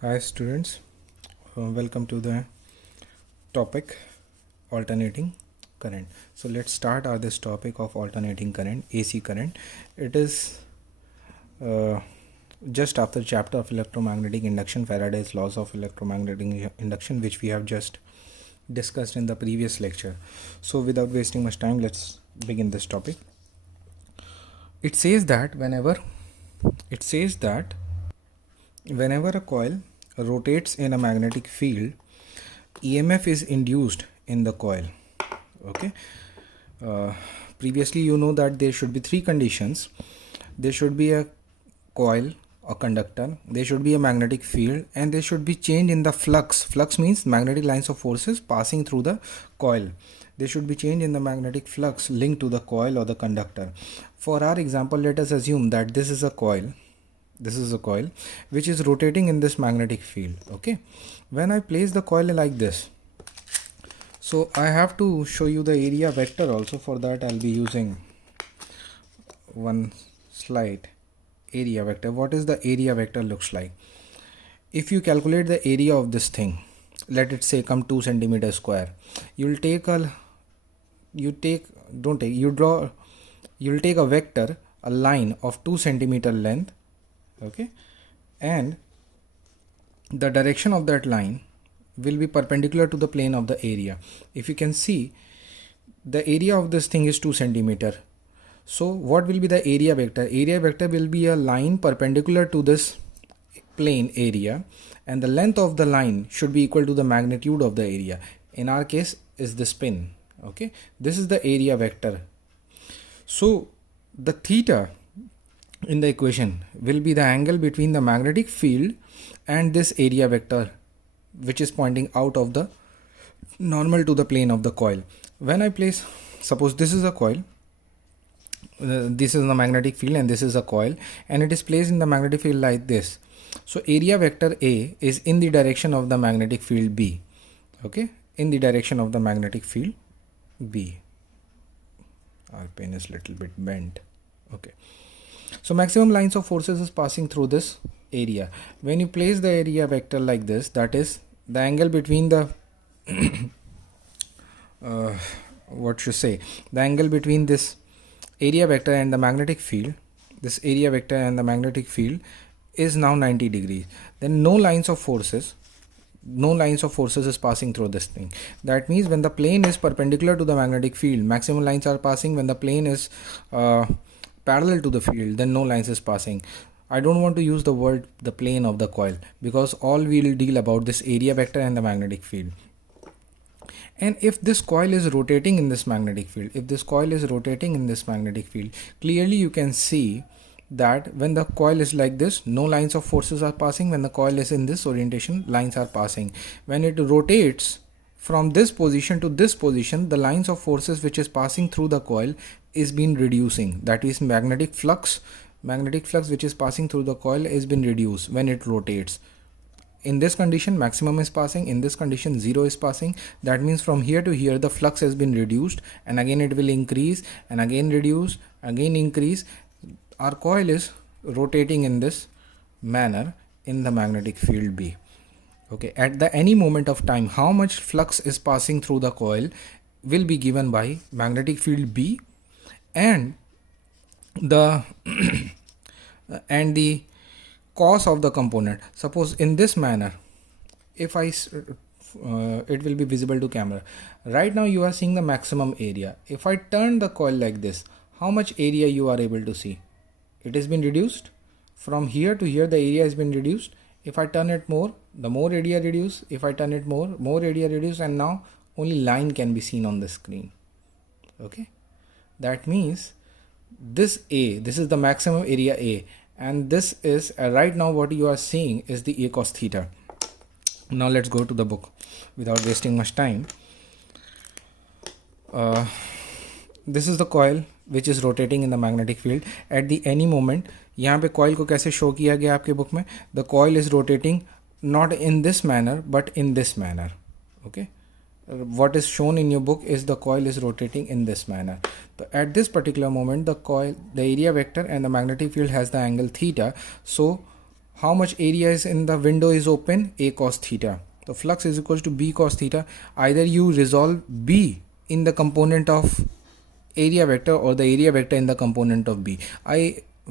Hi students, welcome to the topic alternating current. So let's start this topic of alternating current, AC current. It is uh, just after chapter of electromagnetic induction, Faraday's laws of electromagnetic induction, which we have just discussed in the previous lecture. So without wasting much time, let's begin this topic. It says that whenever a coil rotates in a magnetic field, EMF is induced in the coil. Okay. Previously, you know that there should be three conditions. There should be a coil or conductor, there should be a magnetic field, and there should be change in the flux. Flux means magnetic lines of forces passing through the coil. There should be change in the magnetic flux linked to the coil or the conductor. For our example, let us assume that this is a coil which is rotating in this magnetic field. Okay, when I place the coil like this, so I have to show you the area vector also. For that I'll be using one slide. Area vector. What is the area vector looks like? If you calculate the area of this thing, let it say come 2 centimeter square, you'll take a vector, a line of 2 centimeter length. Okay, and the direction of that line will be perpendicular to the plane of the area. If you can see, the area of this thing is 2 centimeter. So what will be the area vector? Area vector will be a line perpendicular to this plane area, and the length of the line should be equal to the magnitude of the area. In our case is the spin. Okay, this is the area vector. So the theta in the equation will be the angle between the magnetic field and this area vector, which is pointing out of the normal to the plane of the coil. When I place, suppose this is a coil, this is the magnetic field and this is a coil, and it is placed in the magnetic field like this. So area vector A is in the direction of the magnetic field B. Okay, in the direction of the magnetic field B. Our pen is little bit bent. Okay, so maximum lines of forces is passing through this area. When you place the area vector like this, that is the angle between the the angle between this area vector and the magnetic field, this area vector and the magnetic field is now 90 degrees. Then no lines of forces is passing through this thing. That means when the plane is perpendicular to the magnetic field, maximum lines are passing. When the plane is parallel to the field, then no lines is passing. I don't want to use the word the plane of the coil, because all we will deal about this area vector and the magnetic field. And if this coil is rotating in this magnetic field, clearly you can see that when the coil is like this, no lines of forces are passing. When the coil is in this orientation, lines are passing. When it rotates from this position to this position, the lines of forces which is passing through the coil is been reducing. That is magnetic flux which is passing through the coil is been reduced when it rotates. In this condition maximum is passing, in this condition 0 is passing. That means from here to here the flux has been reduced, and again it will increase and again reduce, again increase. Our coil is rotating in this manner in the magnetic field B. Okay, at the any moment of time, how much flux is passing through the coil will be given by magnetic field B and the and the cos of the component. Suppose in this manner, if it will be visible to camera. Right now you are seeing the maximum area. If I turn the coil like this, how much area you are able to see? It has been reduced. From here to here the area has been reduced. If I turn it more, the more area reduced. If I turn it more area reduced, and now only line can be seen on the screen. Okay, that means this is the maximum area A, and this is right now what you are seeing is the A cos theta. Now let's go to the book without wasting much time. This is the coil which is rotating in the magnetic field at the any moment. यहाँ पे coil को कैसे show किया गया आपके book में? The coil is rotating not in this manner but in this manner. Okay, what is shown in your book is the coil is rotating in this manner. But at this particular moment, the area vector and the magnetic field has the angle theta. So how much area is in the window is open, A cos theta. So flux is equals to B cos theta. Either you resolve B in the component of area vector or the area vector in the component of B.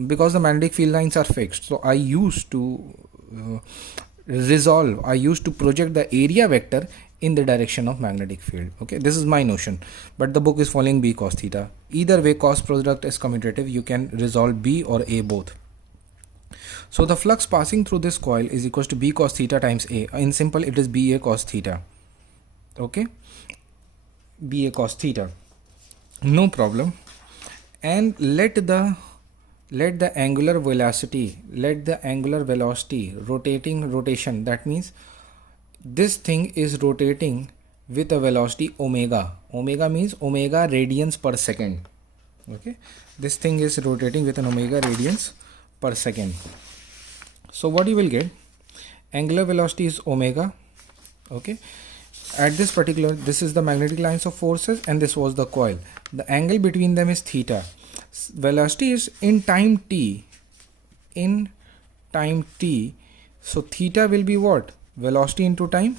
Because the magnetic field lines are fixed, so I used to I used to project the area vector in the direction of magnetic field. Okay, this is my notion, but the book is following B cos theta. Either way, cos product is commutative. You can resolve B or A both. So the flux passing through this coil is equals to B cos theta times A. In simple, it is BA cos theta. Okay, BA cos theta, no problem. And let the angular velocity rotation, that means this thing is rotating with a velocity omega. Omega means omega radians per second. Okay, this thing is rotating with an omega radians per second. So what you will get, angular velocity is omega. Okay, at this particular, this is the magnetic lines of forces and this was the coil. The angle between them is theta. Velocity is in time t, so theta will be what, velocity into time,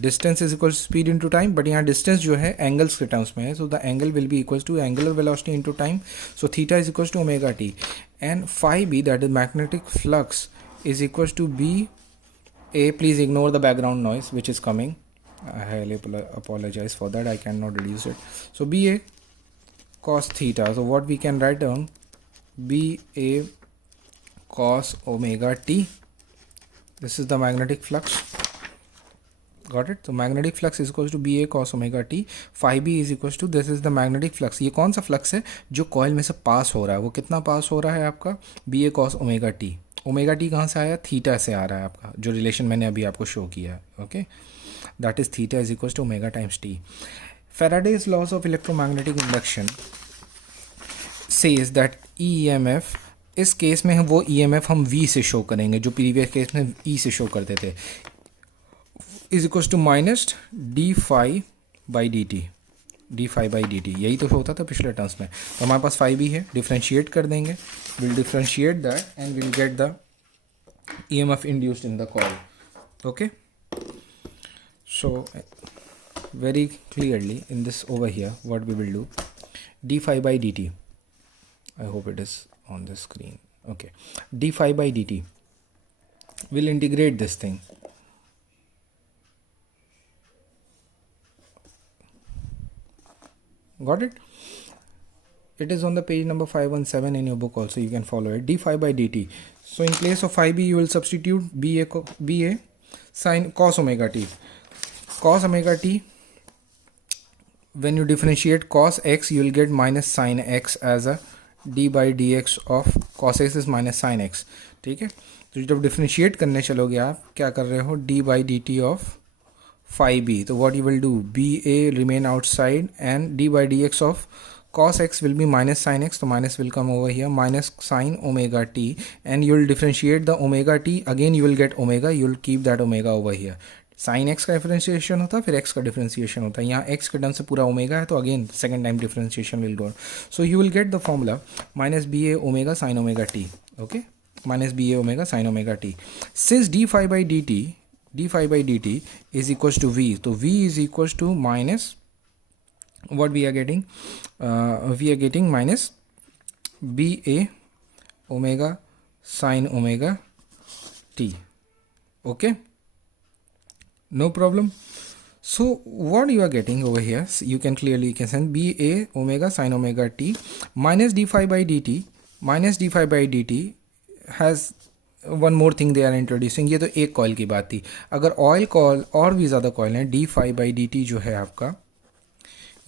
distance is equal to speed into time, but यहाँ distance जो है angles के terms में है, so the angle will be equals to angular velocity into time, so theta is equals to omega t, and phi b, that is magnetic flux, is equals to B A. Please ignore the background noise which is coming. I highly apologize for that. I cannot reduce it. So BA cos theta. So what we can write down, BA cos omega t. This is the magnetic flux. Got it? So magnetic flux is equals to BA cos omega t. Phi b is equals to, this is the magnetic flux. ये कौन सा flux है जो coil में से पास हो रहा है, वो कितना पास हो रहा है आपका, BA cos omega t. Omega T कहाँ से आया, थीटा से आ रहा है आपका, जो रिलेशन मैंने अभी आपको शो किया है. Okay, that is theta is equal to omega times t. Faraday's laws of electromagnetic induction says that EMF, इस केस में वो EMF हम V से शो करेंगे जो प्रीवियस केस में E से शो करते थे, is equal to minus d phi by d t. D phi by d t यही तो होता था पिछले टर्म्स में. तो हमारे पास फाई भी है, डिफ्रेंशिएट कर देंगे, will differentiate that and will get the EMF induced in the coil. Okay, so very clearly in this over here, what we will do, d phi by dt, I hope it is on the screen. Okay, d phi by dt will integrate this thing. Got it? It is on the page number 517 in your book also, you can follow it. D phi by dt. So in place of phi b, you will substitute BA sin cos omega t. Cos omega t, when you differentiate cos x, you will get minus sin x as a d by dx of cos x is minus sin x. ठीक है, तो जब differentiate करने चलोगे आप क्या कर रहे हो, d by dt of phi b. तो what you will do, BA remain outside and d by dx of cos x will be minus sin x, so minus will come over here, minus sin omega t, and you will differentiate the omega t, again you will get omega, you will keep that omega over here. sin x का differentiation होता है, फिर x का differentiation होता है, यहाँ x के term से पूरा ओमेगा है, तो again second time differentiation will go. So you will get the formula minus B A omega sine omega t. Okay, minus B A omega sine omega t. Since d phi by d t is equals to V, so V is equals to minus, what we are getting, we are getting minus BA omega sin omega t. Okay, no problem. So what you are getting over here, you can clearly send BA omega sin omega t minus d phi by dt, minus d phi by dt has one more thing they are introducing. ये तो एक coil की बात थी. अगर oil coil और भी ज़्यादा कॉइल हैं, d phi by d t जो है आपका,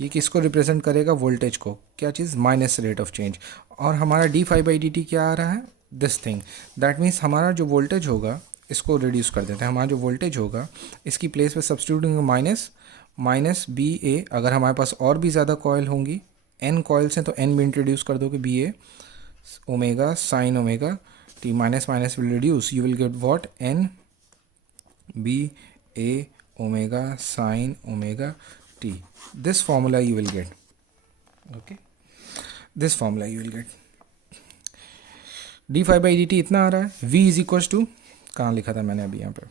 ये किसको रिप्रेजेंट करेगा, वोल्टेज को. क्या चीज़, माइनस रेट ऑफ चेंज. और हमारा d phi by d t क्या आ रहा है, दिस थिंग. दैट मीन्स हमारा जो वोल्टेज होगा, इसको रिड्यूस कर देते हैं. हमारा जो वोल्टेज होगा, इसकी प्लेस पे सब्स्टिट्यूटिंग माइनस बी ए. अगर हमारे पास और भी ज़्यादा कॉइल होंगी, एन कॉइल्स हैं, तो एन भी इंट्रोड्यूस कर दोगे, B A omega sine omega t, minus minus will reduce, you will get what, n b a omega sin omega t. This formula you will get. Okay, this formula you will get. D phi by d t इतना आ रहा है, v is equal to, कहाँ लिखा था मैंने अभी यहाँ पे,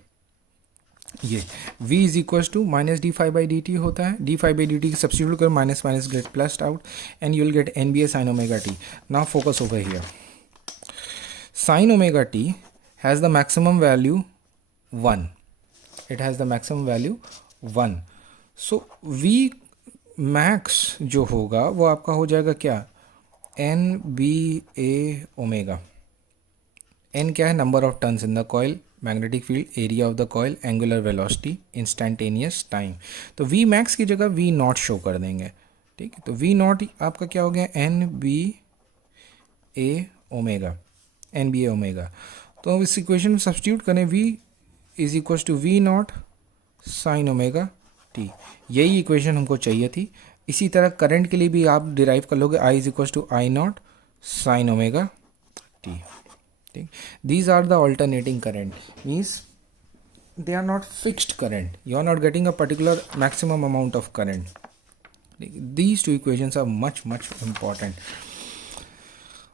ये v is equal to minus d phi by d t होता है, d phi by d t की सब्सिट्यूट कर, minus minus get plus out and you will get n B A sine omega t. Now focus over here. Sin omega t has the maximum value 1. It has the maximum value 1. So v max जो होगा वो आपका हो जाएगा क्या, n b a omega. n क्या है, number of turns in the coil, magnetic field, area of the coil, angular velocity, instantaneous time. तो v max की जगह v नॉट शो कर देंगे. ठीक है, तो v नॉट आपका क्या हो गया, n b a omega, n B A omega. तो इस इक्वेशन में सब्सटीट्यूट करें, v is equal to we naught sine omega t. यही इक्वेशन हमको चाहिए थी. इसी तरह करंट के लिए भी आप डिराइव कर लोगे, i is equal to I not sine omega t. ठीक, these are the alternating current, means they are not fixed current, you are not getting a particular maximum amount of current. These two equations are much important.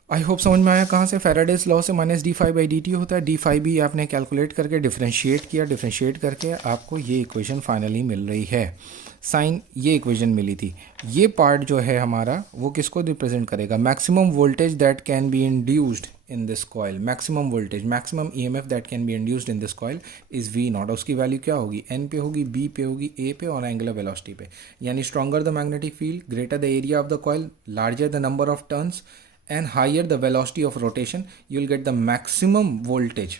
I hope समझ में आया कहाँ से. Faraday's law से minus d phi by d t होता है, d phi भी आपने कैलकुलेट करके डिफ्रेंशिएट किया, डिफ्रेंशिएट करके आपको ये इक्वेशन फाइनली मिल रही है. साइन ये इक्वेशन मिली थी. ये पार्ट जो है हमारा वो किसको रिप्रेजेंट करेगा, maximum voltage that can be induced in this coil, maximum voltage, maximum EMF that can be induced in this coil is v naught. उसकी वैल्यू क्या होगी, एन पे होगी, बी पे होगी, ए पे और एंगुलर वेलोसिटी पे. यानी stronger the magnetic field, greater the area of the coil, larger the number of turns and higher the velocity of rotation, you will get the maximum voltage,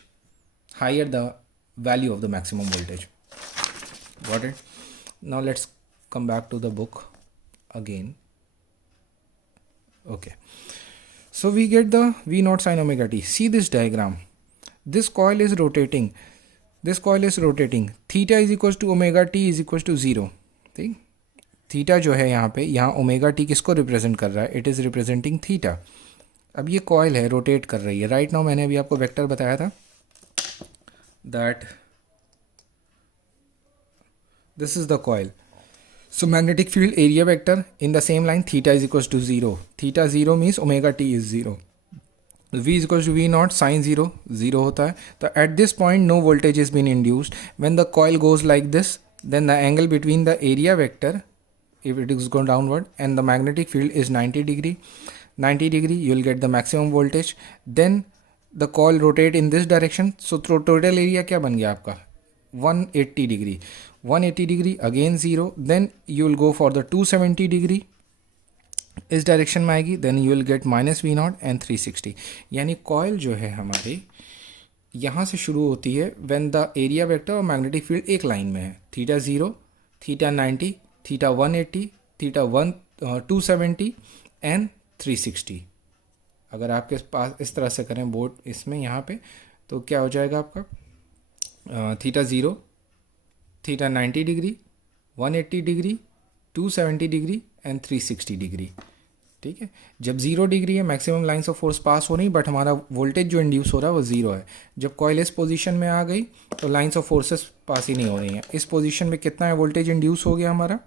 higher the value of the maximum voltage. Got it? Now let's come back to the book again. Okay, so we get the v naught sin omega t. See this diagram, this coil is rotating, this coil is rotating, theta is equals to omega t is equals to 0. ठीक, theta जो है यहाँ पे, यहाँ omega T किसको represent कर रहा है, इट इज़ रिप्रेजेंटिंग थीटा. अब ये कॉइल है, रोटेट कर रही है. राइट नाउ मैंने अभी आपको वेक्टर बताया था that this is the coil. So magnetic field area vector in the same line, theta is equal to 0. Theta 0 means omega t is 0. v is equal to we naught sine 0, 0 होता है. तो at this point no voltage is been induced. When the coil goes like this, then the angle between the area vector, if it is going downward, and the magnetic field is 90 degree, you will get the maximum voltage. Then the coil rotate in this direction, so total area क्या बन गया आपका, 180 degree. 180 degree again 0, then you will go for the 270 degree, इस direction में आएगी, then you will get minus v naught and 360. यानी coil जो है हमारी यहाँ से शुरू होती है when the area vector और magnetic field एक लाइन में है, theta 0, theta 90, theta 180, theta 270 and 360. अगर आपके पास इस तरह से करें बोर्ड इसमें यहाँ पे, तो क्या हो जाएगा आपका, theta 0, theta 90 degree, 180 degree, 270 degree and 360 degree. ठीक है, जब 0 डिग्री है maximum lines of force pass हो रही, बट हमारा वोल्टेज जो इंड्यूस हो रहा है वो 0 है. जब कॉइल इस पोजीशन में आ गई तो लाइन्स ऑफ फोर्सेस पास ही नहीं हो रही हैं. इस पोजीशन में कितना है वोल्टेज इंड्यूस हो गया हमारा,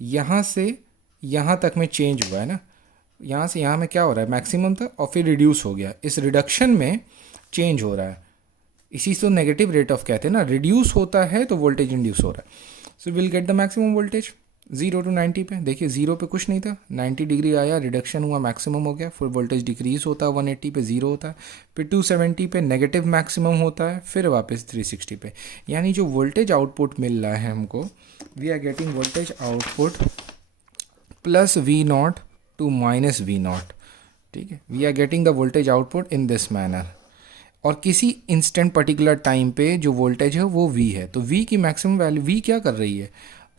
यहाँ से यहाँ तक में चेंज हुआ है ना, यहाँ से यहाँ में क्या हो रहा है, मैक्सिमम था और फिर रिड्यूस हो गया. इस रिडक्शन में चेंज हो रहा है, इसी से नेगेटिव रेट ऑफ कहते हैं ना, रिड्यूस होता है तो वोल्टेज इंड्यूस हो रहा है. So will get the maximum voltage 0 to 90 पे. देखिए 0 पे कुछ नहीं था, 90 डिग्री आया, रिडक्शन हुआ, मैक्सिमम हो गया, फिर वोल्टेज डिक्रीज होता है, 180 पे 0 होता है, फिर 270 पे नेगेटिव मैक्सिमम होता है, फिर वापस 360 पे. यानी जो वोल्टेज आउटपुट मिल रहा है हमको, we are getting voltage output plus v naught to minus v naught. ठीक है, we are getting the voltage output in this manner. और किसी इंस्टेंट पर्टिकुलर टाइम पे जो वोल्टेज है वो v है. तो v की मैक्सिमम वैल्यू, v क्या कर रही है,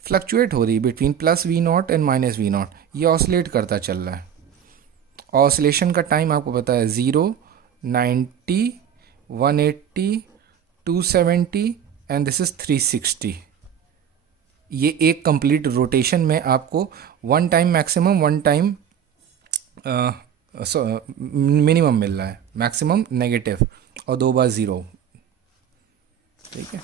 फ्लक्चुएट हो रही है between plus v naught and minus v naught. ये ऑसिलेट करता चल रहा है. ऑसिलेशन का टाइम आपको पता है 0, 90, 180, 270 एंड दिस इज 360. ये एक कंप्लीट रोटेशन में आपको one time maximum, one time minimum मिल रहा है, मैक्सिमम नेगेटिव और 2 बार 0. ठीक है,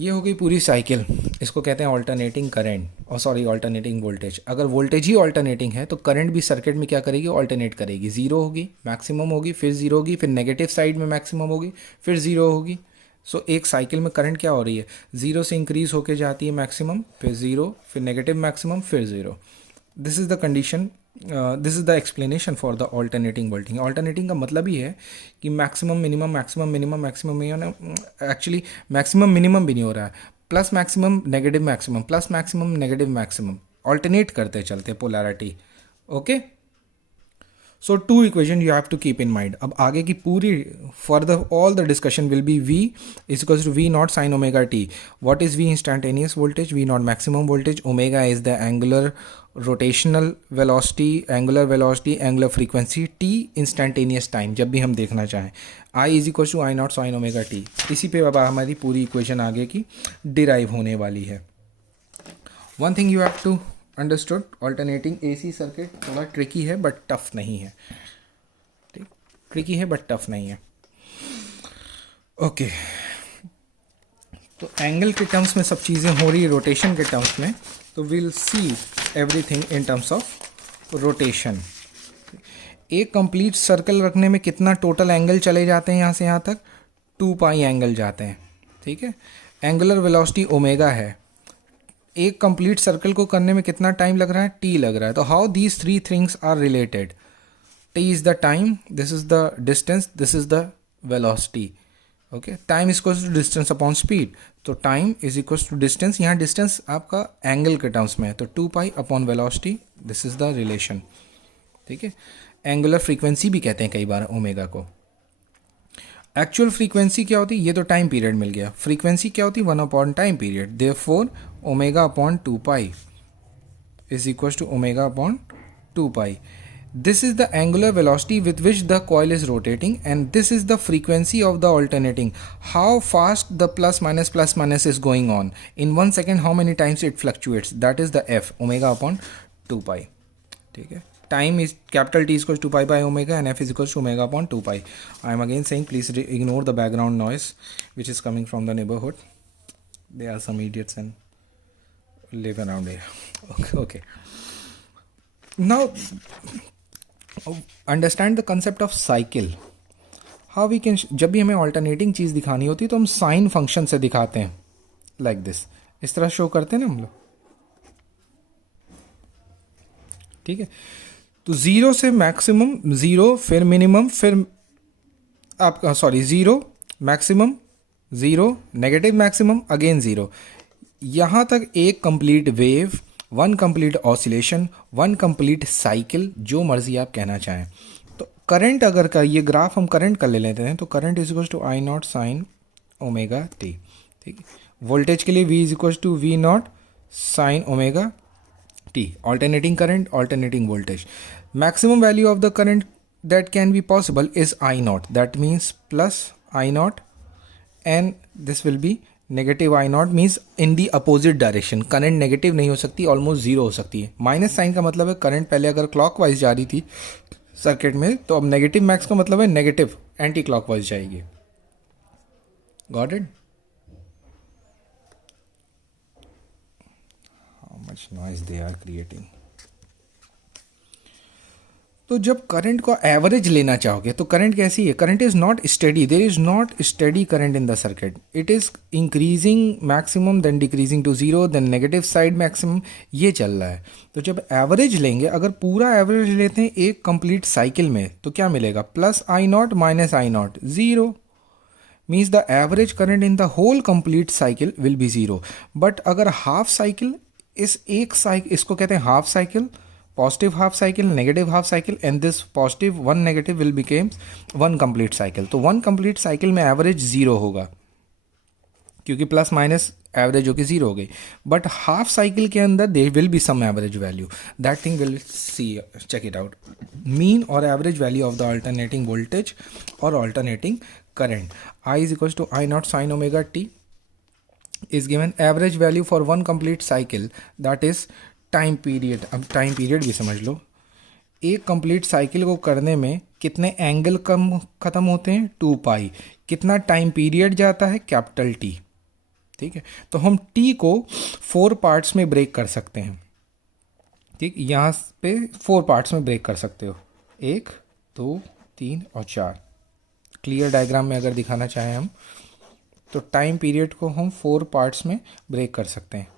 ये हो गई पूरी साइकिल, इसको कहते हैं ऑल्टरनेटिंग करंट, और सॉरी ऑल्टरनेटिंग वोल्टेज। अगर वोल्टेज ही ऑल्टरनेटिंग है तो करंट भी सर्किट में क्या करेगी, ऑल्टरनेट करेगी। जीरो होगी, मैक्सिमम होगी, फिर जीरो होगी, फिर नेगेटिव साइड में मैक्सिमम होगी, फिर जीरो होगी। सो एक साइकिल में करंट क्या हो रही है, जीरो से इंक्रीज होके जाती है मैक्सिमम, फिर जीरो, फिर नेगेटिव मैक्सिमम, फिर zero. This is the condition, this is the explanation for the alternating voltage. Alternating का मतलब ही है कि maximum minimum, maximum minimum, maximum minimum, actually maximum minimum भी नहीं हो रहा है, plus maximum negative maximum, plus maximum negative maximum, alternate करते चलते polarity. Okay, so two equation you have to keep in mind. अब आगे की पूरी further all the discussion will be V is equals to V naught sine omega t. What is V instantaneous voltage, V naught maximum voltage, omega is the angular rotational velocity, angular velocity, angular frequency, T instantaneous time जब भी हम देखना चाहें, I is equals to I naught sine omega t. इसी पे अब हमारी पूरी इक्वेशन आगे की डिराइव होने वाली है। One thing you have to understood, alternating AC circuit थोड़ा ट्रिकी है बट टफ नहीं है, ठीक, ट्रिकी है बट टफ नहीं है। ओके, तो एंगल के टर्म्स में सब चीज़ें हो रही है, रोटेशन के टर्म्स में, तो will see everything in terms of rotation. एक कंप्लीट सर्कल रखने में कितना टोटल एंगल चले जाते हैं यहाँ से यहाँ तक, 2 पाई एंगल जाते हैं, ठीक है। एंगुलर वेलोसिटी ओमेगा है, एक कंप्लीट सर्कल को करने में कितना टाइम लग रहा है, T लग रहा है। तो how these three things are related, T is the time, this is the distance, this is the velocity. Okay, time is equals to distance upon speed, तो time is equals to distance, यहाँ distance आपका angle के terms में है, तो 2 pi upon velocity, this is the relation, ठीक है। Angular frequency भी कहते हैं कई बार ओमेगा को। एक्चुअल फ्रीक्वेंसी क्या होती है, ये तो टाइम पीरियड मिल गया, फ्रीक्वेंसी क्या होती है, 1 upon time period, therefore omega upon 2 pi is equal to omega upon 2 pi. This is the angular velocity with which the coil is rotating, and this is the frequency of the alternating. How fast the plus minus is going on. In 1 second, how many times it fluctuates? That is the F, omega upon 2 pi. ठीक है. Time is capital T is equals to pi by omega, and F is equals to omega upon 2 pi. I am again saying please ignore the background noise which is coming from the neighborhood. There are some idiots and live around here. Okay. Now understand the concept of cycle, how we can, जब भी हमें alternating चीज़ दिखानी होती है तो हम sine function से दिखाते हैं, लाइक दिस, इस तरह शो करते हैं ना हम लोग, ठीक है। तो ज़ीरो से मैक्सिमम, ज़ीरो फिर मिनिमम, फिर आपका sorry zero maximum, zero negative maximum, again zero, यहाँ तक एक complete wave, one complete oscillation, one complete cycle, जो मर्जी आप कहना चाहें। तो करंट अगर का ये ग्राफ हम करंट का ले लेते हैं, तो current is equal to I not sine omega t, ठीक है। वोल्टेज के लिए V is equal to V naught sine omega t, alternating current, alternating voltage. Maximum value of the current that can be possible is I naught, that means plus I naught, and this will be negative I naught, means in the opposite direction. Current negative नहीं हो सकती, almost zero हो सकती है। Minus sign का मतलब है current पहले अगर क्लॉकवाइज जा रही थी सर्किट में, तो अब नेगेटिव मैक्स का मतलब है नेगेटिव एंटी क्लॉकवाइज जाएगी। Got it? How much noise they are creating. तो जब करंट को एवरेज लेना चाहोगे तो करंट कैसी है, current is not study, there is not study current in the circuit, it is increasing maximum then decreasing to zero then negative side maximum, ये चल रहा है। तो जब एवरेज लेंगे, अगर पूरा एवरेज लेते हैं एक कंप्लीट साइकिल में, तो क्या मिलेगा, plus I naught minus I naught, zero, means the average current in the whole complete cycle will be zero. But अगर हाफ साइकिल, इस एक साइकिल, इसको कहते हैं half cycle, positive half cycle, negative half cycle, and this positive one negative will became one complete cycle. तो one complete cycle में average zero होगा, क्योंकि प्लस माइनस एवरेज होगी जीरो हो गई। बट हाफ साइकिल के अंदर there will be some average value, that thing will see, check it out. Mean और average value of the alternating voltage और alternating current, I is equal to I not sine omega t is given average value for one complete cycle, that is time period. अब time period भी समझ लो, एक complete cycle को करने में कितने angle कम ख़त्म होते हैं, 2 पाई, कितना टाइम पीरियड जाता है, कैपिटल टी, ठीक है, तो हम t को 4 पार्ट्स में ब्रेक कर सकते हैं। ठीक, यहाँ पे 4 पार्ट्स में ब्रेक कर सकते हो, 1 2 3 और 4। क्लियर डायग्राम में अगर दिखाना चाहें हम, तो टाइम पीरियड को हम 4 पार्ट्स में ब्रेक कर सकते हैं,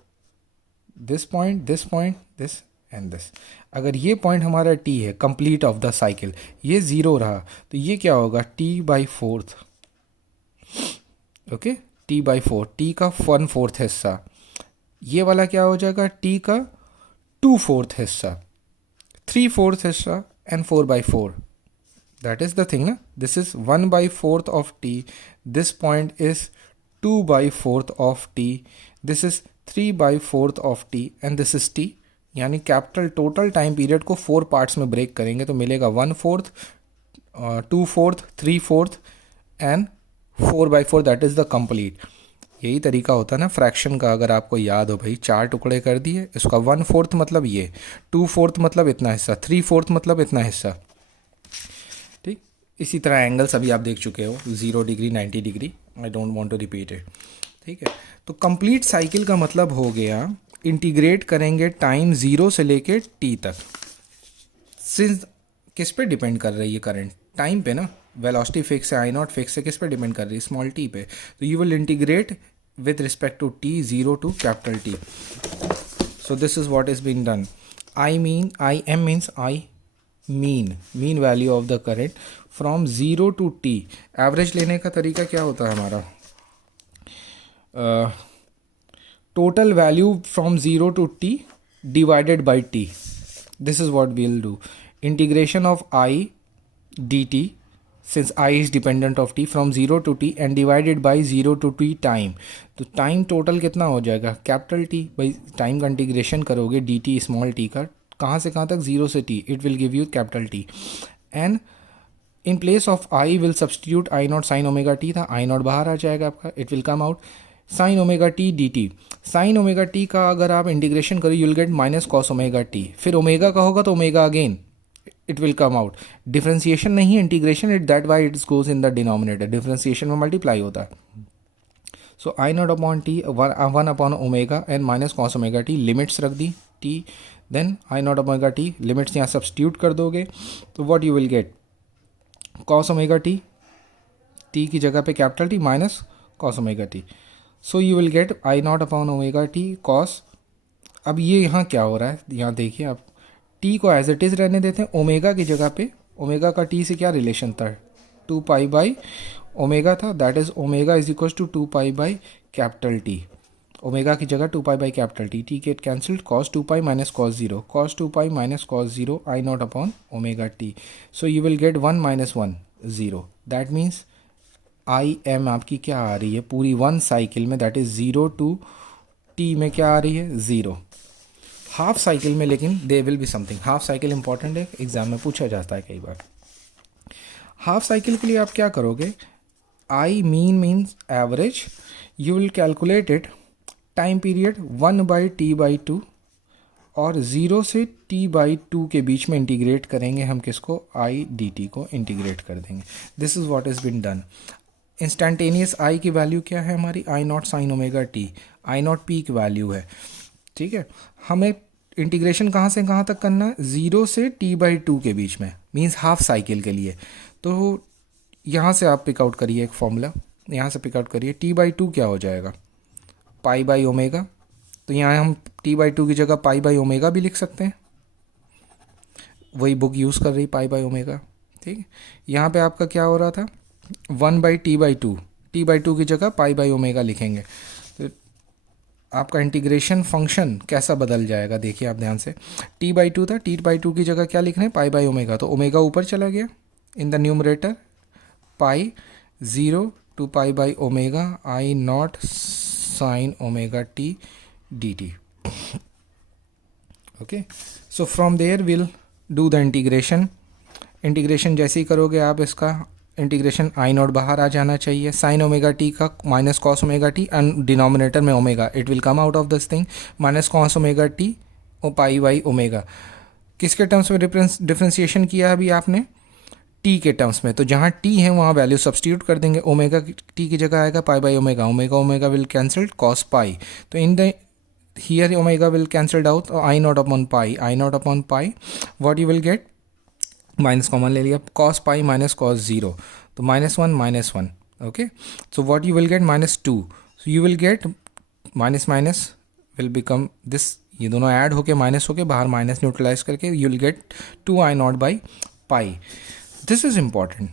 this point, this point, this and this. अगर ये पॉइंट हमारा t है, कंप्लीट ऑफ द साइकिल, ये 0 रहा, तो ये क्या होगा, t/4, ओके, t/4, t का 1/4 हिस्सा। ये वाला क्या हो जाएगा, t का 2/4 हिस्सा, 3/4 हिस्सा and 4/4। That is the thing ना, this is 1/4 of t, this point is 2/4 of t, this is 3/4 of t and this is t। यानी कैपिटल टोटल टाइम पीरियड को 4 पार्ट्स में ब्रेक करेंगे तो मिलेगा 1/4, 2/4, 3/4 and 4/4, that is the complete. यही तरीका होता है ना फ्रैक्शन का, अगर आपको याद हो भाई, 4 टुकड़े कर दिए, इसका 1/4 मतलब ये, 2/4 मतलब इतना हिस्सा, 3/4 मतलब इतना हिस्सा। ठीक, इसी तरह एंगल्स अभी आप देख चुके हो, 0 degree, 90 degree, I don't want to repeat it. ठीक है, तो कंप्लीट साइकिल का मतलब हो गया, इंटीग्रेट करेंगे टाइम 0 से लेके t तक। सिंस किस पे डिपेंड कर रही है करंट, टाइम पे ना, वेलोसिटी फिक्स है, आई नॉट फिक्स है, किस पे डिपेंड कर रही है, स्मॉल t पे। तो you will integrate with respect to t, 0 to capital T। So this is what is been done. I am means I mean value of the current from 0 to t। Average लेने का तरीका क्या होता है हमारा, total value from 0 to t divided by t. This is what we will do. Integration of I dt, since I is dependent of t, from 0 to t and divided by 0 to t time. तो time total कितना हो जाएगा, capital T। भाई time का integration करोगे dt small t का, कहाँ से कहाँ तक, 0 से t, it will give you capital T। And in place of I will substitute I not sine omega T था, आई नॉट बाहर आ जाएगा आपका, it will come out sign omega t d T. Sign omega t का अगर आप integration करो, you will get minus cos omega t, फिर omega का होगा तो omega again, it will come out. Differentiation नहीं, integration, it that why it goes in the denominator, differentiation में मल्टीप्लाई होता है। So I naught upon t, 1 upon omega and minus cos omega t, limits रख दी t, then I naught omega t, limits यहाँ substitute कर दोगे तो what you will get, cos omega t, t की जगह पे capital T minus cos omega t. So you will gate I naught upon omega T cos. अब ये यहाँ क्या हो रहा है, यहाँ देखिए आप, टी को एज इट इज़ रहने देते हैं, ओमेगा की जगह पे, ओमेगा का टी से क्या रिलेशन था, 2π ओमेगा था, that is omega is equal to 2π capital T. Omega की जगह 2π capital T, t get cancelled, cos 2π minus cos 0, cos 2π minus cos 0, I naught upon omega t. So you will get 1 minus 1 0, that means I m आपकी क्या आ रही है पूरी 1 cycle में, that is 0 to T में क्या आ रही है, 0। हाफ साइकिल में लेकिन they will be something, half cycle important है, एग्जाम में पूछा जाता है कई बार। हाफ साइकिल के लिए आप क्या करोगे, I means average, you will calculate it, time period 1/t/2 और 0 से t/2 के बीच में इंटीग्रेट करेंगे हम किसको, आई डी टी को इंटीग्रेट कर देंगे। This is what is been done. Instantaneous I की वैल्यू क्या है हमारी, I not sine omega t, I naught peak value है। ठीक है, हमें इंटीग्रेशन कहाँ से कहाँ तक करना है, 0 से t/2 के बीच में, मीन्स हाफ साइकिल के लिए। तो यहाँ से आप पिकआउट करिए एक फॉर्मूला, यहाँ से पिकआउट करिए, t/2 क्या हो जाएगा, π/ओमेगा। तो यहाँ हम t/2 की जगह π/ओमेगा भी लिख सकते हैं, वही बुक यूज़ कर रही π/ओमेगा। ठीक है, यहाँ पे आपका क्या हो रहा था, 1/t/2, t/2 की जगह π/ओमेगा लिखेंगे, तो आपका इंटीग्रेशन फंक्शन कैसा बदल जाएगा, देखिए आप ध्यान से, t/2 था, t/2 की जगह क्या लिखना है, π/ओमेगा, तो ओमेगा ऊपर चला गया in the numerator, pi 0 to π/ओमेगा I not sine omega t d t. Okay, so from there will do the integration. Integration जैसे ही करोगे आप, इसका इंटीग्रेशन आई नॉट बाहर आ जाना चाहिए, साइन ओमेगा टी का minus cos omega t and denominator में omega, it will come out of this thing, minus cos omega t और π/ओमेगा। किसके टर्म्स में डिफ्रेंशिएशन किया अभी आपने, टी के टर्म्स में, तो जहाँ टी है वहाँ वैल्यू सब्सटीट्यूट कर देंगे, ओमेगा टी की जगह आएगा pi by omega, omega omega will cancelled cos pi, तो in the here omega will cancelled out, I naught upon pi, I naught upon pi, what you will get, minus common ले लिया, cos pi minus cos zero, तो -1 okay, so what you will get -2, so you will get minus minus will become this, ये दोनों add होके minus होके बाहर minus neutralise करके you will get 2i0 by pi. This is important.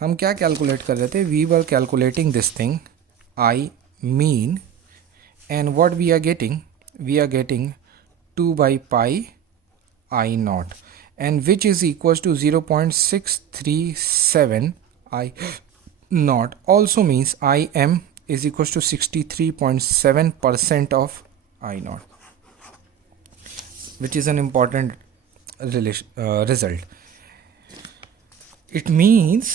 हम क्या calculate कर रहे थे, we were calculating this thing I mean, and what we are getting 2 by pi I naught, and which is equals to 0.637 I naught, also means Im is equals to 63.7% of I naught, which is an important result. It means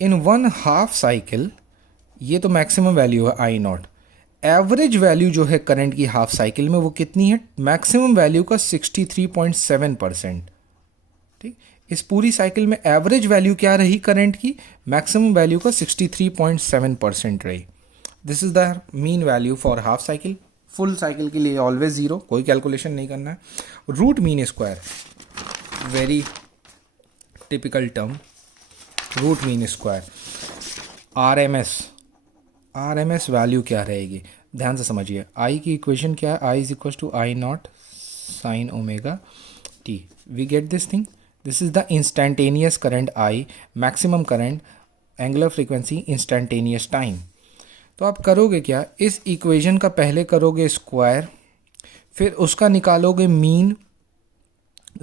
in one half cycle, ये तो maximum value है आई not, average value जो है current की half cycle में वो कितनी है, मैक्सिमम वैल्यू का 63.7%. ठीक, इस पूरी साइकिल में एवरेज वैल्यू क्या रही करंट की, मैक्सिमम वैल्यू का 63.7% रही. This is the mean value for half cycle. Full cycle के लिए ऑलवेज जीरो, कोई कैलकुलेशन नहीं करना है. Root mean square, very typical term, root mean square. R M S value क्या रहेगी, ध्यान से समझिए. आई की इक्वेशन क्या है, I is equal to I not sine omega t. We get this thing, this is the instantaneous current I, maximum current, angular frequency, instantaneous time. तो आप करोगे क्या, इस इक्वेशन का पहले करोगे स्क्वायर, फिर उसका निकालोगे मीन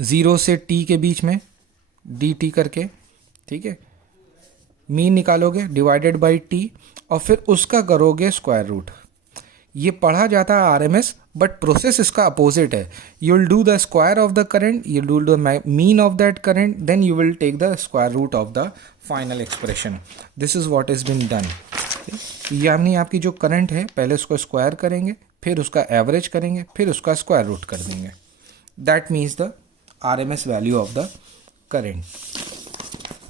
0 से टी के बीच में डी टी करके, ठीक है, मीन निकालोगे डिवाइडेड बाई टी, और फिर उसका करोगे स्क्वायर रूट. ये पढ़ा जाता है आरएमएस, बट प्रोसेस इसका अपोजिट है. You will do the square of the current, you do the mean of that current, then you will take the square root of the final expression. This is what is been done. यानी आपकी जो current है पहले उसको square करेंगे, फिर उसका average करेंगे, फिर उसका स्क्वायर रूट कर देंगे. That means the RMS value of the current.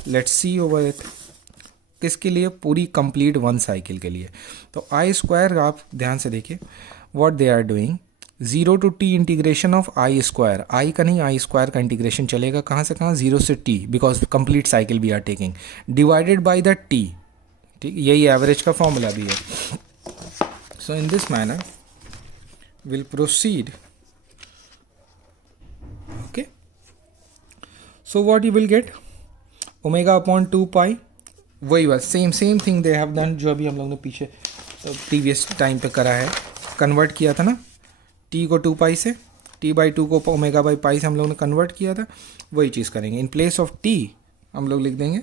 Let's see over it. किसके लिए, पूरी कंप्लीट वन साइकिल के लिए. तो आई स्क्वायर आप ध्यान से देखिए what they are doing, 0 to t integration of I square, I का नहीं आई स्क्वायर का इंटीग्रेशन चलेगा कहाँ से कहाँ, 0 से t, because complete cycle we are taking, divided by the t. ठीक, यही एवरेज का फॉर्मूला भी है. So in this manner will proceed. Okay, so what you will get, omega upon 2 pi, वही बात, same thing they have done, जो अभी हम लोग ने पीछे प्रीवियस टाइम पे करा है, कन्वर्ट किया था ना, t को 2 पाई से, t/2 को ओमेगा बाई पाई से हम लोग ने कन्वर्ट किया था, वही चीज़ करेंगे. इन प्लेस ऑफ t हम लोग लिख देंगे,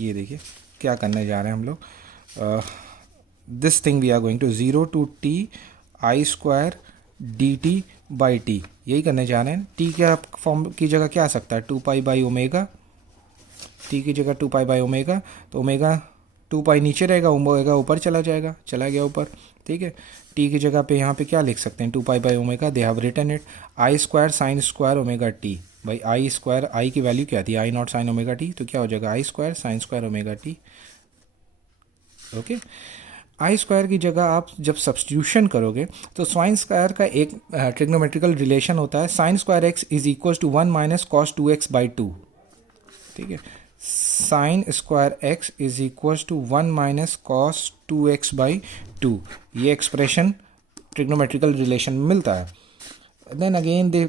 ये देखिए क्या करने जा रहे हैं हम लोग, this thing we are going to 0 to t I square dt by t, यही करने जा रहे हैं. t क्या फॉर्म की जगह क्या आ सकता है, 2 पाई बाई ओमेगा, टी की जगह 2 पाई बाई ओमेगा, तो ओमेगा 2 पाई नीचे रहेगा, ओमेगा ऊपर चला जाएगा, चला गया ऊपर. ठीक है, टी की जगह पे यहाँ पे क्या लिख सकते हैं, 2 pi by omega, they have written it, I square sine square omega t. भाई आई स्क्वायर, आई की वैल्यू क्या थी, I not sine omega t, तो क्या हो जाएगा I square sine square omega t. Okay, I square की जगह आप जब सब्सटीट्यूशन करोगे तो साइन स्क्वायर का एक ट्रिग्नोमेट्रिकल रिलेशन होता है, sine square x is equal to 1 minus cos 2x by 2. ठीक है, sine square x is equal to 1 minus cos 2x by 2, ये एक्सप्रेशन ट्रिग्नोमेट्रिकल रिलेशन में मिलता है. Then again they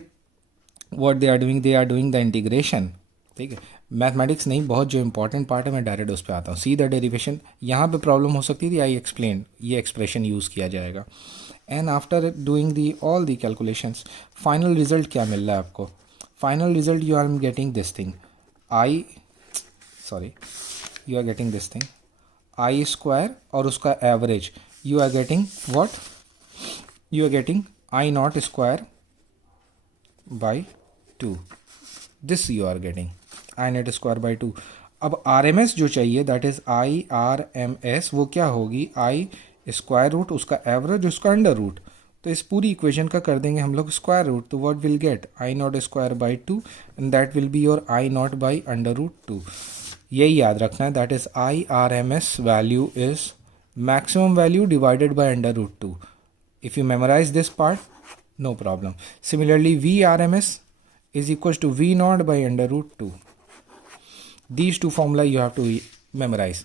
what they are doing the integration. ठीक है, mathematics नहीं, बहुत जो इंपॉर्टेंट पार्ट है मैं डायरेक्ट उस पर आता हूँ. सी द डेरिवेशन, यहाँ पे प्रॉब्लम हो सकती थी, आई एक्सप्लेन, ये एक्सप्रेशन यूज़ किया जाएगा. And after doing the all the calculations, final result क्या मिल रहा है आपको, final result you are getting this thing, you are getting this thing I square और उसका average, you are getting what, you are getting I naught square by 2, this you are getting I naught square by 2. अब RMS जो चाहिए that is IRMS, वो क्या होगी, I square root उसका average उसका अंडर रूट, तो इस पूरी इक्वेशन का कर देंगे हम लोग स्क्वायर रूट, तो what will get I not square by 2 and that will be your I not by √2. यही याद रखना है, that is IRMS value is maximum value divided by √2. If you memorize this part, no problem. Similarly, VRMS is equals to V naught by √2. These two formula you have to memorize.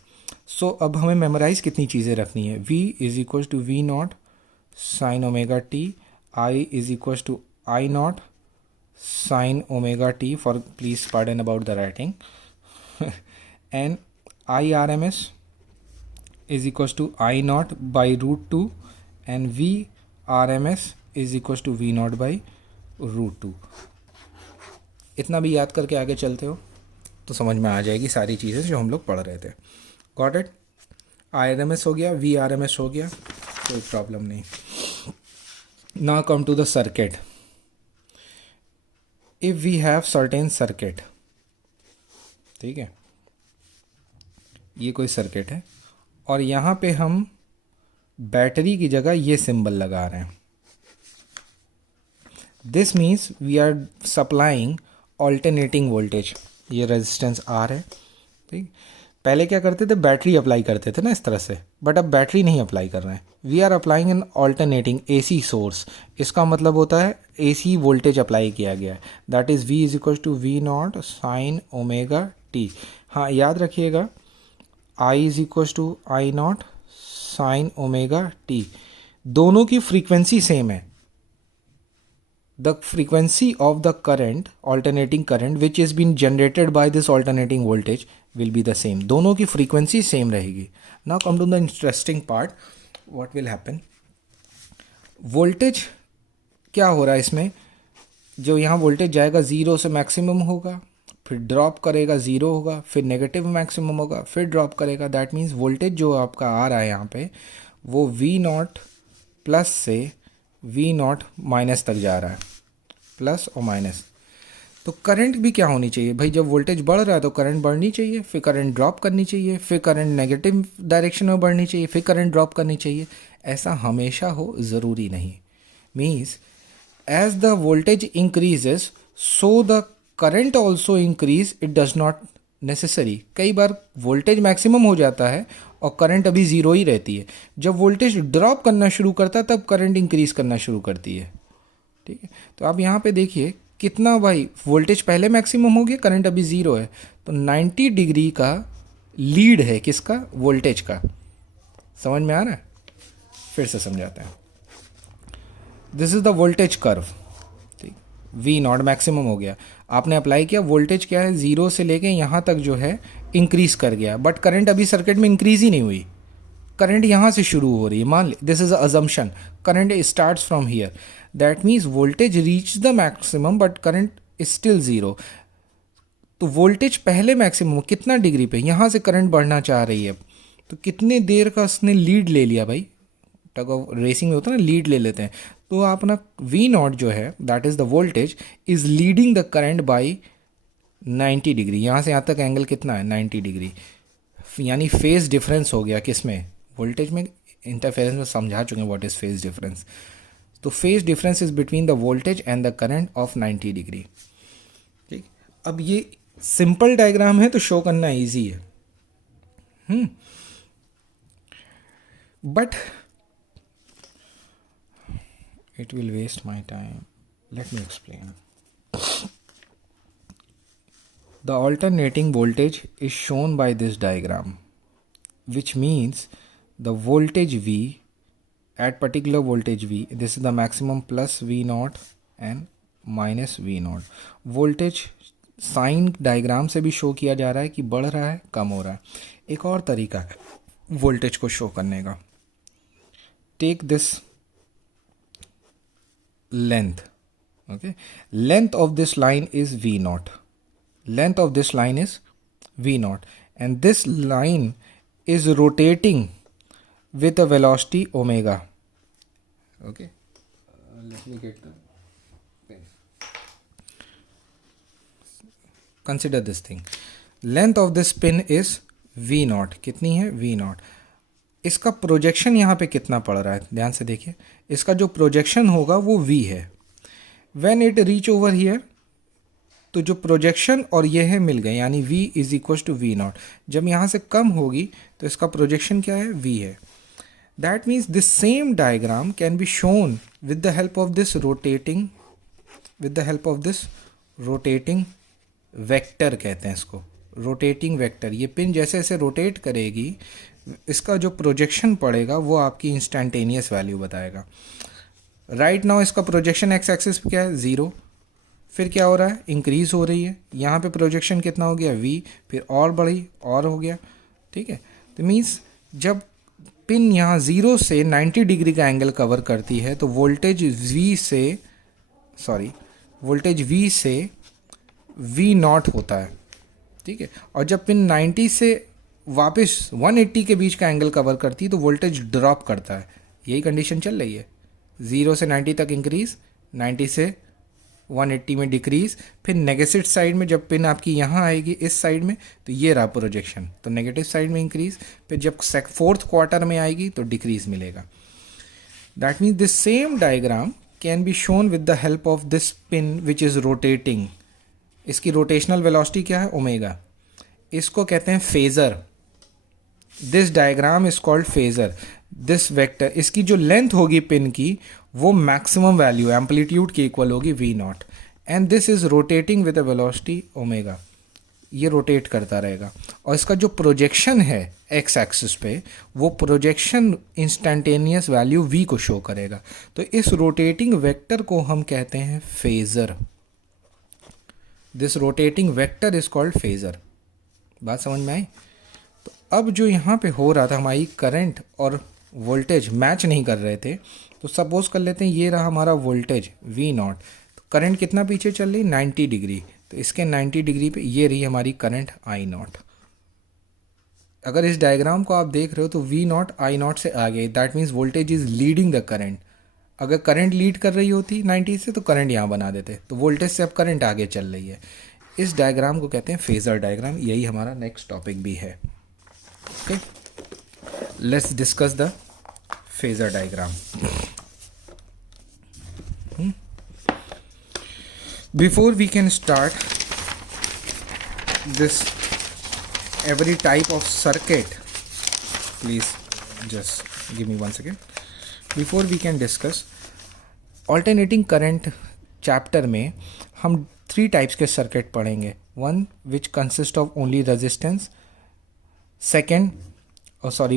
So अब हमें memorize कितनी चीज़ें रखनी है. V is equals to V naught sin omega t. I is equals to I naught sin omega t. For please pardon about the writing. And IRMS is equals to I naught by √2 and VRMS is equals to V naught by √2. इतना भी याद करके आगे चलते हो तो समझ में आ जाएगी सारी चीज़ें जो हम लोग पढ़ रहे थे. Got it. IRMS हो गया, VRMS हो गया, कोई प्रॉब्लम नहीं. Now come to the circuit. If we have certain circuit, ठीक है, ये कोई सर्किट है और यहाँ पे हम बैटरी की जगह ये सिंबल लगा रहे हैं. This means we are supplying alternating voltage. ये रेजिस्टेंस R है, ठीक. पहले क्या करते थे, बैटरी अप्लाई करते थे ना इस तरह से, बट अब बैटरी नहीं अप्लाई कर रहे हैं. We are applying an alternating AC source. इसका मतलब होता है AC वोल्टेज अप्लाई किया गया है. That is V is equal to V naught sine omega t. हाँ, याद रखिएगा, I is equal to I naught sine omega t. दोनों की फ्रीक्वेंसी सेम है. The frequency of the current, alternating current which is been generated by this alternating voltage will be the same. दोनों की frequency same रहेगी. Now come to the interesting part. What will happen, voltage क्या हो रहा है इसमें, जो यहाँ वोल्टेज जाएगा 0 से मैक्सिमम होगा, फिर ड्रॉप करेगा 0 होगा, फिर नेगेटिव मैक्सिमम होगा, फिर ड्रॉप करेगा. दैट मीन्स वोल्टेज जो आपका आ रहा है यहाँ पे वो V नॉट प्लस से V नॉट माइनस तक जा रहा है, प्लस और माइनस. तो करंट भी क्या होनी चाहिए भाई, जब वोल्टेज बढ़ रहा है तो करंट बढ़नी चाहिए, फिर करंट ड्रॉप करनी चाहिए, फिर करंट नेगेटिव डायरेक्शन में बढ़नी चाहिए, फिर करंट ड्रॉप करनी चाहिए. ऐसा हमेशा हो ज़रूरी नहीं. Means as the voltage increases so the current also increase. It does not necessary. कई बार वोल्टेज मैक्सिमम हो जाता है और करंट अभी ज़ीरो ही रहती है. जब वोल्टेज ड्रॉप करना शुरू करता है तब करंट इंक्रीज करना शुरू करती है, ठीक है. तो आप यहाँ पे देखिए कितना भाई, वोल्टेज पहले मैक्सिमम हो गया, करंट अभी 0 है, तो 90 डिग्री का लीड है किसका, वोल्टेज का. समझ में आ रहा है. फिर से समझाते हैं. This is the voltage curve, ठीक. V नॉट मैक्सिमम हो गया, आपने अप्लाई किया, वोल्टेज क्या है 0 से लेके यहाँ तक जो है इंक्रीज कर गया, बट करंट अभी सर्किट में इंक्रीज ही नहीं हुई. करंट यहाँ से शुरू हो रही है. मान ली this is assumption, current starts from here. That means voltage reach the maximum but current is still 0. तो वोल्टेज पहले मैक्सिमम कितना डिग्री पे, यहाँ से करंट बढ़ना चाह रही है, तो कितने देर का उसने लीड ले लिया भाई. टग ऑफ रेसिंग में होता है ना, लीड ले लेते हैं. तो अपना V नॉट जो है that is the voltage is leading the current by 90 degree. यहाँ से यहाँ तक एंगल कितना है, 90 डिग्री. यानी फेज डिफरेंस हो गया किसमें, वोल्टेज में. इंटरफेरेंस में समझा चुके हैं व्हाट इज फेज डिफरेंस. तो phase difference is between the voltage and the current of 90 degree, ठीक. अब ये सिंपल डायग्राम है तो शो करना ईजी है, but it will waste my time. Let me explain. The alternating voltage is shown by this diagram, which means the voltage V at particular voltage V, this is the maximum plus V naught and minus V naught. Voltage sine diagram से भी show किया जा रहा है कि बढ़ रहा है कम हो रहा है. एक और तरीका है वोल्टेज को शो करने का. Take this length, okay, length of this line is V naught, length of this line is V naught, and this line is rotating with a velocity omega, okay. Let me get the pen. Consider this thing, length of this pin is V naught. कितनी है, V naught. इसका projection यहाँ पे कितना पड़ रहा है, ध्यान से देखिए, इसका जो प्रोजेक्शन होगा वो v है। When it reach over here, तो जो प्रोजेक्शन और ये है मिल गए, यानी v is equal to we naught. जब यहाँ से कम होगी तो इसका प्रोजेक्शन क्या है, v है। That means this same diagram can be shown with the help of this rotating, with the help of this rotating vector कहते हैं इसको, रोटेटिंग वेक्टर। ये पिन जैसे जैसे रोटेट करेगी, इसका जो प्रोजेक्शन पड़ेगा वो आपकी इंस्टेंटेनियस वैल्यू बताएगा। राइट नाउ इसका प्रोजेक्शन एक्स एक्सिस पे क्या है, 0। फिर क्या हो रहा है, इंक्रीज हो रही है। यहाँ पे प्रोजेक्शन कितना हो गया, v, फिर और बढ़ी और हो गया, ठीक है। तो मीन्स जब पिन यहाँ 0 से 90 डिग्री का एंगल कवर करती है तो वोल्टेज v से v नॉट होता है, ठीक है। और जब पिन 90 से वापस 180 के बीच का एंगल कवर करती है तो वोल्टेज ड्रॉप करता है। यही कंडीशन चल रही है, 0 से 90 तक इंक्रीज, 90 से 180 में डिक्रीज, फिर नेगेटिव साइड में जब पिन आपकी यहाँ आएगी इस साइड में तो ये रहा प्रोजेक्शन, तो नेगेटिव साइड में इंक्रीज, फिर जब फोर्थ क्वार्टर में आएगी तो डिक्रीज मिलेगा। That means this same diagram can be shown with the help of this pin which is rotating. इसकी रोटेशनल वेलोसिटी क्या है, ओमेगा। इसको कहते हैं phasor. This diagram is called phasor. This vector, इसकी जो लेंथ होगी पिन की वो मैक्सिमम वैल्यू एम्पलीट्यूड की इक्वल होगी v not, and this is rotating with a velocity omega. ये रोटेट करता रहेगा और इसका जो प्रोजेक्शन है एक्स एक्सिस पे वो प्रोजेक्शन इंस्टेंटेनियस वैल्यू v को शो करेगा। तो इस रोटेटिंग वेक्टर को हम कहते हैं phasor. This rotating vector is called phasor. बात समझ में आई? तो अब जो यहाँ पे हो रहा था, हमारी करंट और वोल्टेज मैच नहीं कर रहे थे, तो सपोज कर लेते हैं ये रहा हमारा वोल्टेज v नॉट, तो करंट कितना पीछे चल रही, 90 डिग्री, तो इसके 90 डिग्री पे ये रही हमारी करंट i नॉट। अगर इस डायग्राम को आप देख रहे हो तो v नॉट i नॉट से आगे, that means voltage is leading the current. अगर करंट लीड कर रही होती 90 से तो करंट यहाँ बना देते, तो वोल्टेज से अब करंट आगे चल रही है। इस डायग्राम को कहते हैं फेजर डायग्राम। यही हमारा नेक्स्ट टॉपिक भी है। Okay, let's discuss the phasor diagram. Before we can start this every type of circuit, please just give me 1 second. Before we can discuss alternating current chapter में हम 3 types के circuit पढ़ेंगे। One which consist of only resistance,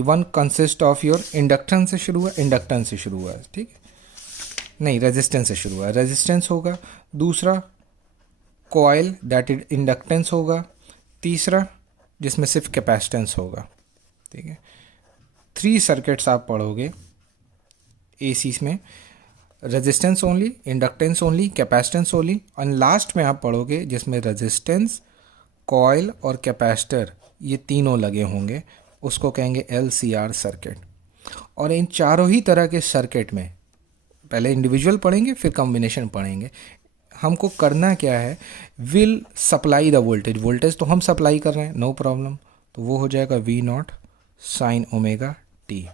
one consist of your inductance से शुरू हुआ, inductance से शुरू हुआ, ठीक है, नहीं रेजिस्टेंस से शुरू हुआ, रेजिस्टेंस होगा। दूसरा कॉइल दैट इज इंडक्टेंस होगा। तीसरा जिसमें सिर्फ कैपेसिटेंस होगा, ठीक है। 3 सर्किट्स आप पढ़ोगे एसी में, resistance only, inductance only, capacitance only, और लास्ट में आप पढ़ोगे जिसमें रेजिस्टेंस, कॉइल और कैपेसिटर ये तीनों लगे होंगे, उसको कहेंगे LCR सर्किट। और इन चारों ही तरह के सर्किट में पहले इंडिविजुअल पढ़ेंगे फिर कॉम्बिनेशन पढ़ेंगे। हमको करना क्या है, will supply the voltage, voltage तो हम सप्लाई कर रहे हैं, नो प्रॉब्लम, तो वो हो जाएगा v naught sine omega T.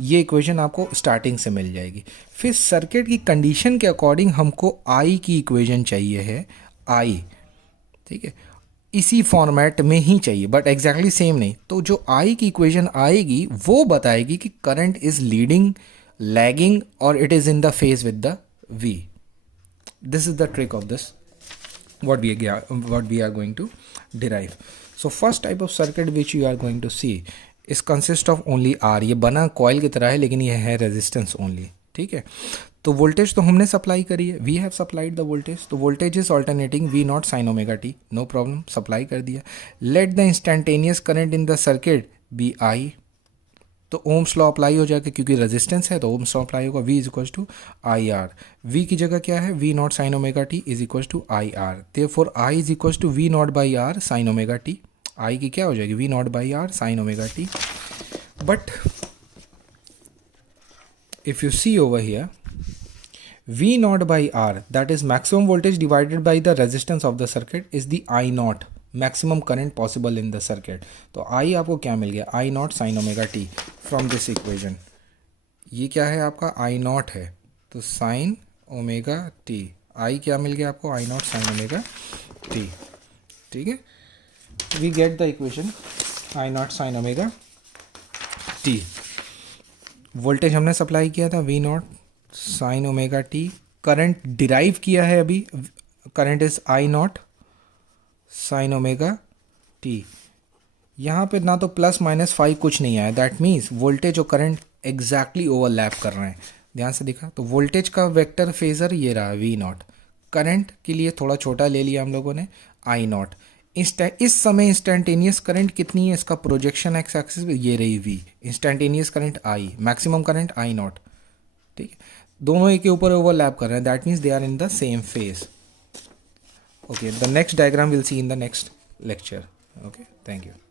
ये इक्वेशन आपको स्टार्टिंग से मिल जाएगी। फिर सर्किट की कंडीशन के अकॉर्डिंग हमको I की इक्वेशन चाहिए है, I, ठीक है, इसी फॉर्मेट में ही चाहिए बट एग्जैक्टली सेम नहीं। तो जो I की इक्वेशन आएगी वो बताएगी कि current is leading, lagging, or it is in the phase with the V. This is the trick of this, what we are going to derive. So first type of circuit which you are going to see is consist of only R. ये बना coil की तरह है लेकिन ये है resistance only, ठीक है। तो वोल्टेज तो हमने सप्लाई करी है, we have supplied the voltage, तो voltage is alternating v naught sine omega t, no problem, supply कर दिया। Let the instantaneous current in the circuit be I, तो ओम्स लॉ अप्लाई हो जाएगा क्योंकि रेजिस्टेंस है तो ओम्स लॉ अप्लाई होगा, v is equal to I R. v की जगह क्या है, v naught sine omega t is equal to I R, therefore i is equal to v naught by R sine omega t. i की क्या हो जाएगी, v naught by R sine omega t. But if you see over here, v naught by R that is maximum voltage divided by the resistance of the circuit is the I naught, maximum current possible in the circuit. तो I आपको क्या मिल गया, I naught sine omega t. From this equation, ये क्या है आपका आई not है, तो साइन ओमेगा टी, आई क्या मिल गया आपको, I not sine omega t, ठीक है। We get the equation I not sine omega t. Voltage हमने सप्लाई किया था V naught sine omega t, current derive किया है अभी, current is I not sine omega t. यहाँ पे ना तो प्लस माइनस फाइव कुछ नहीं आया, दैट मीन्स वोल्टेज और करंट एग्जैक्टली ओवरलैप कर रहे हैं। ध्यान से दिखा तो वोल्टेज का वेक्टर फेजर ये रहा वी नॉट, करंट के लिए थोड़ा छोटा ले लिया हम लोगों ने आई नॉट। इस समय इंस्टेंटेनियस करंट कितनी है, इसका प्रोजेक्शन एक्स एक्सिस ये रही V, instantaneous current I, maximum current I naught, ठीक है। दोनों एक के ऊपर ओवरलैप कर रहे हैं, that means they are in the same phase. Okay, the next diagram will see in the next lecture. Okay, thank you.